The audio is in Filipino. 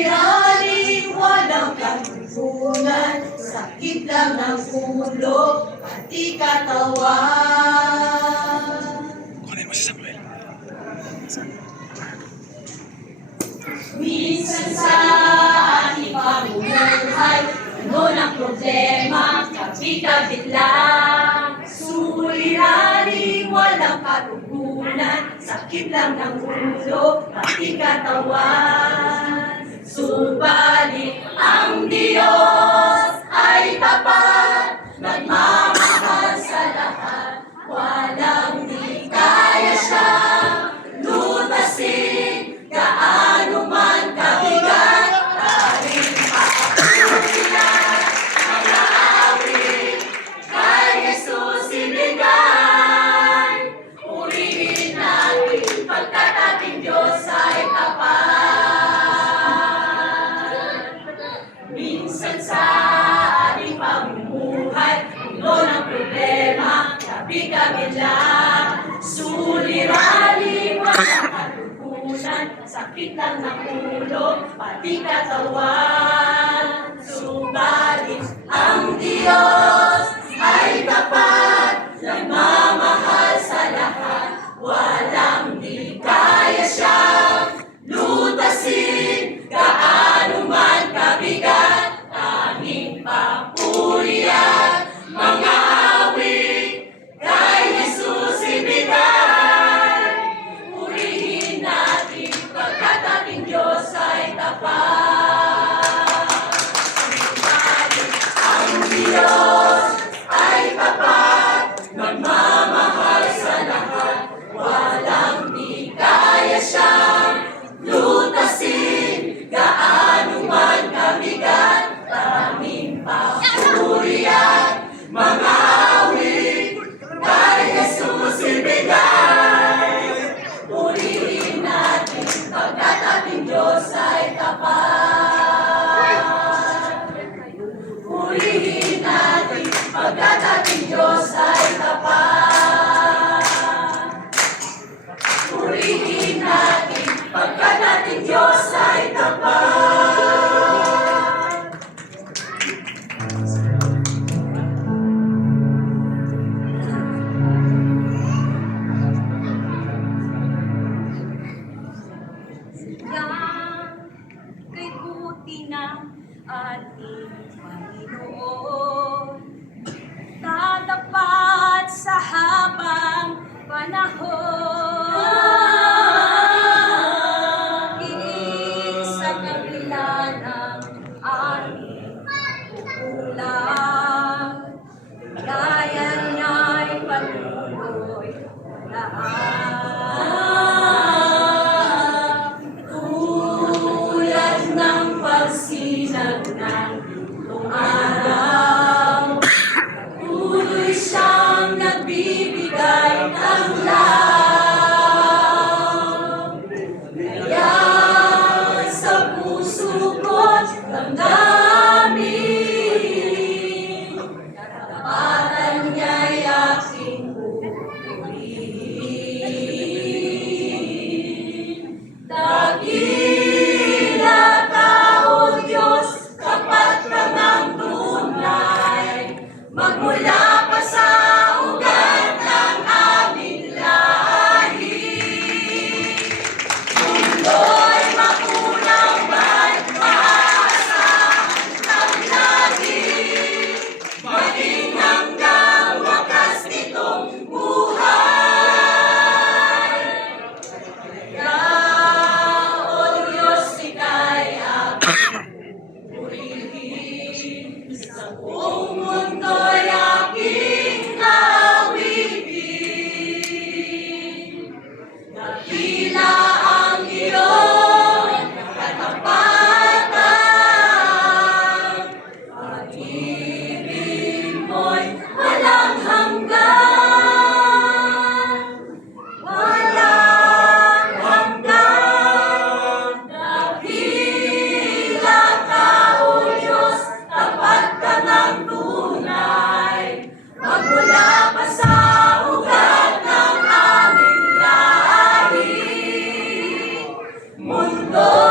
Suliraning walang katutunan, sakit lang ng ulo, pati katawan. Kunin mo si Samuel. Minsan sa ating pamumuhay, ano ng problema, kabit-kabit lang. Suliraning walang katutunan, sakit lang ng ulo, pati katawan. Subalit ang Diyos ay tapat, nagmamahal sa lahat, walang di kaya siyang lutasin, gaano man kabigat, taring patuloyan, mga awit, kay Jesus ibigay. Purihin natin, pagkat ating Diyos ay tapat. Minsan sa ating pamumuhay, ulo ng problema, gabi-gabi lang. Suliraning walang katutunan, sakit lang ng ulo, pati katawan. Subalit ang Diyos ay tapat, nagmamahal sa lahat, walang di kaya siyang lutasin, gaano man kabigat, tanging papurihan, mga awit, kay Jesus ibigay. Purihin natin, pagkat ating Diyos ay tapat. Subalit ang Diyos Mundo